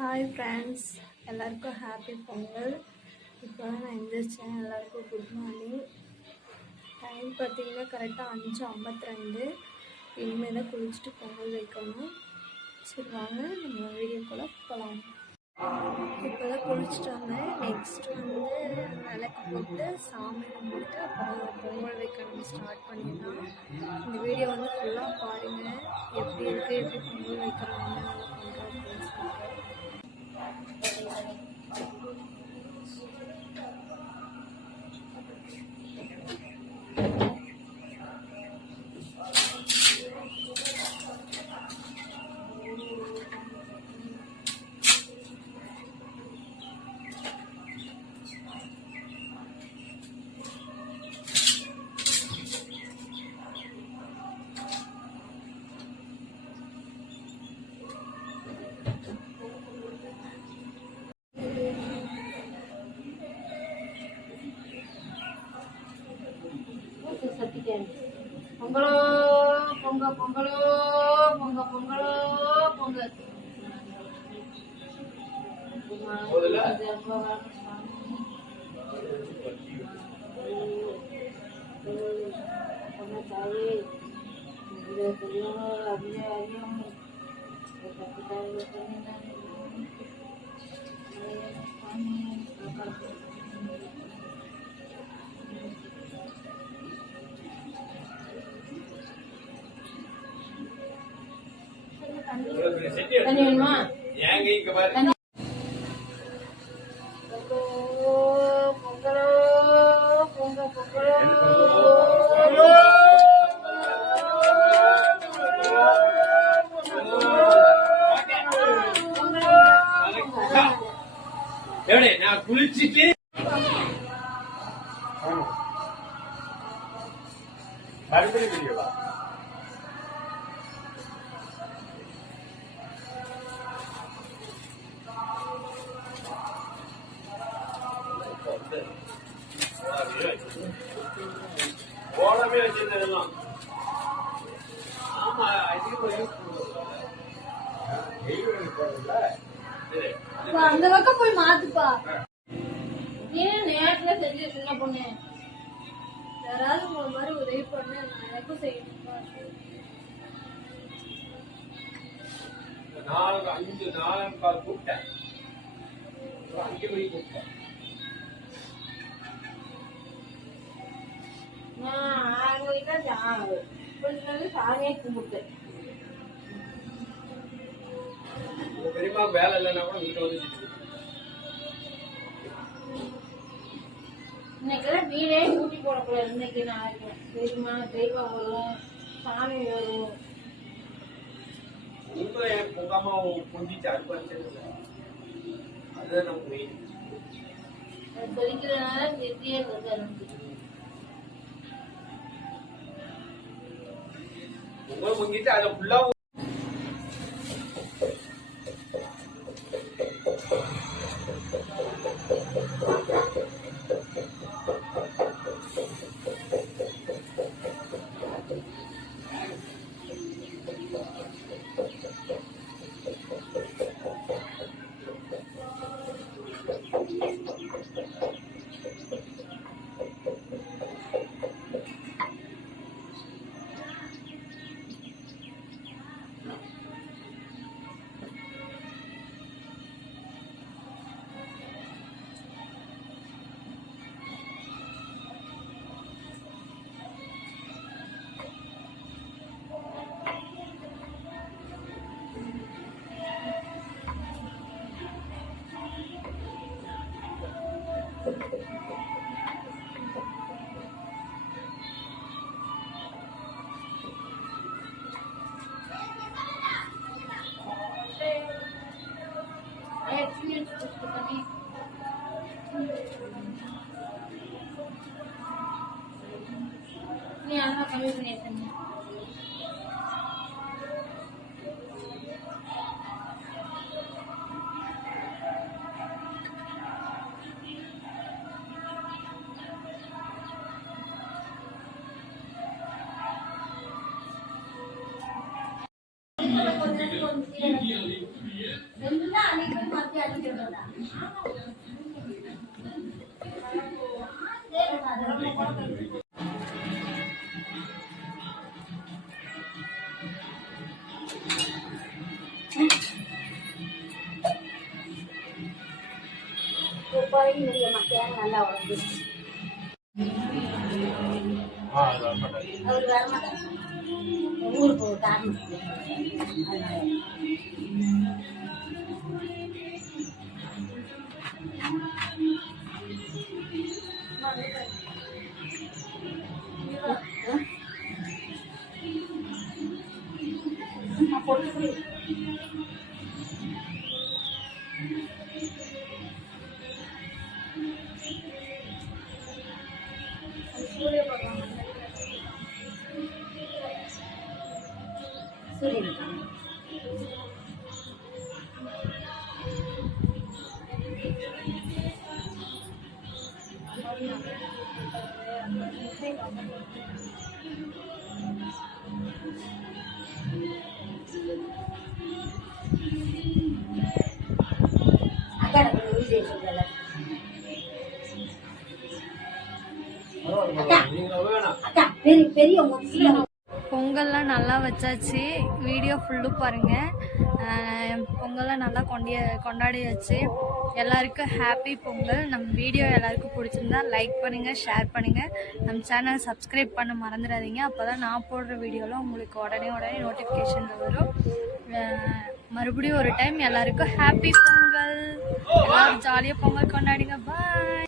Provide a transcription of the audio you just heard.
Hi friends, எல்லாருக்கும் happy Pongal. இப்போ தான் நான் எழுந்திரிச்சேன். எல்லாருக்கும் குட் மார்னிங். டைம் பார்த்தீங்கன்னா கரெக்டாக 5:52. இனிமேல் தான் குளிச்சுட்டு பொங்கல் வைக்கணும். சரி வாங்க நம்ம வீடியோக்குள்ளே போகலாம். இப்போ தான் குளிச்சுட்டு வந்தேன். நெக்ஸ்ட் விளக்கு போட்டு சாமி கும்பிட்டு அப்புறம் பொங்கல் வைக்க நம்ம ஸ்டார்ட் பண்ணிடலாம். இந்த வீடியோ ஃபுல்லாக பாருங்கள், எப்படி இருக்குது, எப்படி பொங்கல் வைக்கிறோம், என்னென்ன பண்ணுறோம் அப்படின்னு சொல்லிட்டு. பொங்கலோ பொங்க பொங்கலோ பொங்க பொங்கலோ பொங்கல் தண்ணி வேணுமா? பொங்கலோ பொங்க பொங்கலோ நான் குளிச்சுட்டு மறுபடியும் வீடியோவா ஓடமே வச்சிருந்ததெல்லாம். ஆமா, அந்த பக்கம் போய் மாத்துப்பா. நேரத்துல செஞ்சு சின்ன பொண்ணு யாராவது உங்களை மாதிரி உதவி பண்ண எனக்கும் செய்யணும். 4:05 கூப்பிட்டேன். 5 மணிக்கு கூப்பிட்டேன். 6 மணிக்கு தான் சாமியை கும்பிட்டேன். பெரியமா வேலை இல்லைன்னா கூட வீட்டை வந்து இன்னைக்கெல்லாம் வீடே கூட்டி போடக்கூடாது. இன்னைக்கு நாளைக்கு பெரியமா தெய்வம் வரும், சாமி வரும். எனக்கு பொங்காம பொங்கிச்சு அடுப்பு. அதுதான் நம்ம மெயின். கொதிக்கிறதுனால திருப்தியே இருக்காது. பொங்கல் பொங்கிட்டு அதை ஃபுல்லா நீ அண்ணா கம்மி பண்ணியிருக்கேன். Thank you. நல்லா உடம்பு அது வரமாட்டாரு. அவர் வரமாட்டார் ஊருக்கு ஒரு காரணம் அதனால சூரியன் அக்கா எனக்கு விஜய் சொல்றல நீங்க வேணாம். அக்கா பெரிய உங்க பொங்கல்லாம் நல்லா வச்சாச்சு. வீடியோ ஃபுல்லு பாருங்கள். பொங்கல்லாம் நல்லா கொண்டாடியாச்சு. எல்லாருக்கும் ஹாப்பி பொங்கல். நம்ம வீடியோ எல்லாருக்கும் பிடிச்சிருந்தா லைக் பண்ணுங்கள், ஷேர் பண்ணுங்கள். நம்ம சேனலை சப்ஸ்கிரைப் பண்ண மறந்துடாதீங்க. அப்போ தான் நான் போடுற வீடியோலாம் உங்களுக்கு உடனே நோட்டிஃபிகேஷனில் வரும். மறுபடியும் ஒரு டைம் எல்லாருக்கும் ஹாப்பி பொங்கல். எல்லோரும் ஜாலியாக பொங்கல் கொண்டாடுங்க. பாய்.